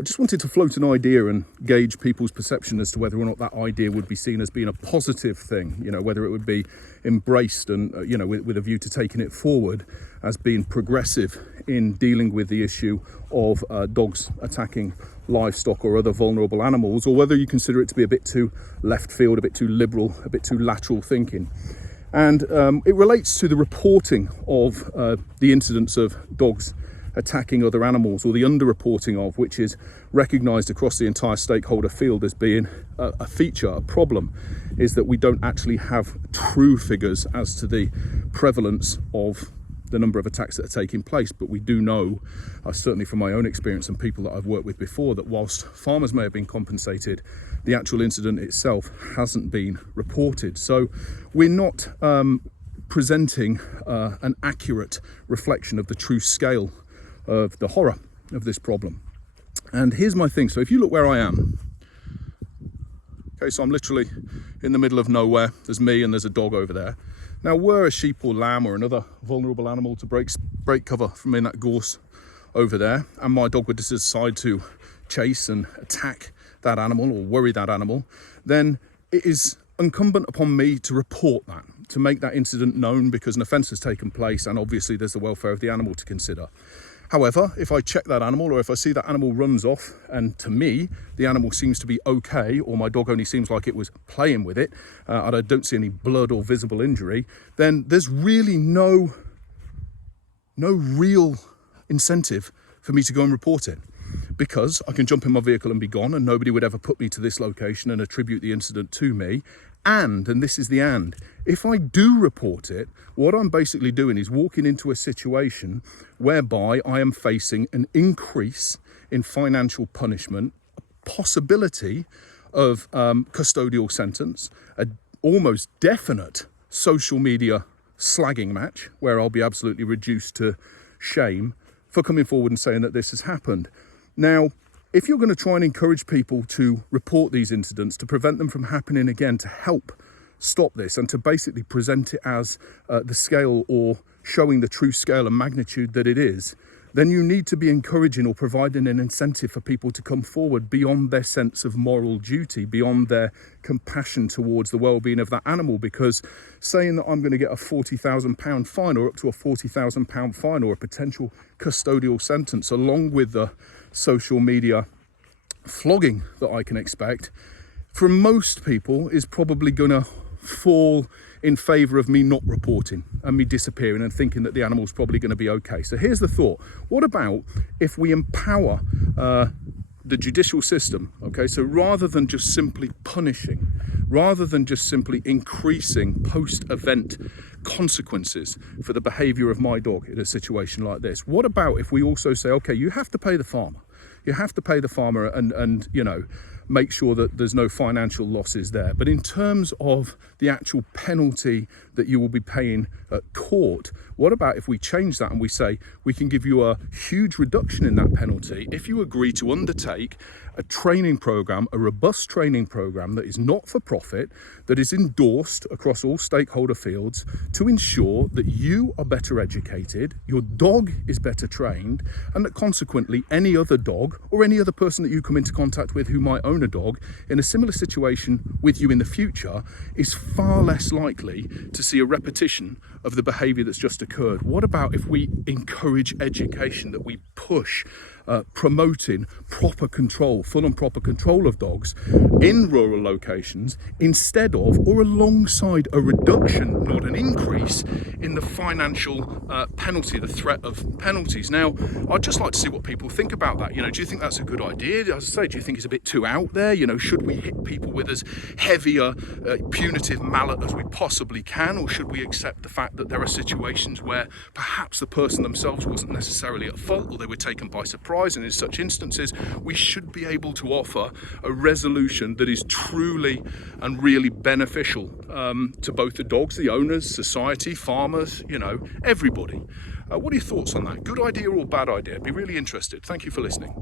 I just wanted to float an idea and gauge people's perception as to whether or not that idea would be seen as being a positive thing, whether it would be embraced and, with a view to taking it forward as being progressive in dealing with the issue of dogs attacking livestock or other vulnerable animals, or whether you consider it to be a bit too left field, a bit too liberal, a bit too lateral thinking. And it relates to the reporting of the incidents of dogs attacking other animals, or the underreporting of, which is recognised across the entire stakeholder field as being a feature, a problem, is that we don't actually have true figures as to the prevalence of the number of attacks that are taking place. But we do know, certainly from my own experience and people that I've worked with before, that whilst farmers may have been compensated, the actual incident itself hasn't been reported. So we're not presenting an accurate reflection of the true scale of the horror of this problem. And here's my thing. So if you look where I am, okay, so I'm literally in the middle of nowhere. There's me and there's a dog over there. Now, were a sheep or lamb or another vulnerable animal to break cover from in that gorse over there, and my dog would decide to chase and attack that animal or worry that animal, then it is incumbent upon me to report that, to make that incident known, because an offence has taken place and obviously there's the welfare of the animal to consider. However, if I check that animal, or if I see that animal runs off and to me the animal seems to be okay, or my dog only seems like it was playing with it, and I don't see any blood or visible injury, then there's really no real incentive for me to go and report it, because I can jump in my vehicle and be gone, and nobody would ever put me to this location and attribute the incident to me. And this is the and, if I do report it, what I'm basically doing is walking into a situation whereby I am facing an increase in financial punishment, a possibility of custodial sentence, an almost definite social media slagging match where I'll be absolutely reduced to shame for coming forward and saying that this has happened. Now, if you're going to try and encourage people to report these incidents, to prevent them from happening again, to help stop this, and to basically present it as the scale, or showing the true scale and magnitude that it is, then you need to be encouraging or providing an incentive for people to come forward beyond their sense of moral duty, beyond their compassion towards the well-being of that animal. Because saying that I'm going to get a £40,000 fine, or up to a £40,000 fine, or a potential custodial sentence, along with the social media flogging that I can expect, from most people is probably going to fall in favour of me not reporting and me disappearing and thinking that the animal's probably going to be okay. So here's the thought. What about if we empower the judicial system? Okay, so rather than just simply punishing, rather than just simply increasing post-event consequences for the behaviour of my dog in a situation like this, what about if we also say, okay, you have to pay the farmer. You have to pay the farmer and make sure that there's no financial losses there. But in terms of the actual penalty that you will be paying at court, what about if we change that and we say we can give you a huge reduction in that penalty if you agree to undertake a training program, a robust training program that is not for profit, that is endorsed across all stakeholder fields to ensure that you are better educated, your dog is better trained, and that consequently any other dog or any other person that you come into contact with who might own a dog in a similar situation with you in the future is far less likely to see a repetition of the behaviour that's just occurred. What about if we encourage education, that we push promoting proper control, full and proper control of dogs in rural locations, instead of or alongside a reduction, not an increase, in the financial penalty, the threat of penalties? Now, I'd just like to see what people think about that. Do you think that's a good idea? As I say, do you think it's a bit too out there? Should we hit people with as heavy a punitive mallet as we possibly can, or should we accept the fact that there are situations where perhaps the person themselves wasn't necessarily at fault, or they were taken by surprise, and in such instances we should be able to offer a resolution that is truly and really beneficial to both the dogs, the owners, society, farmers, everybody. What are your thoughts on that? Good idea or bad idea? I'd be really interested. Thank you for listening.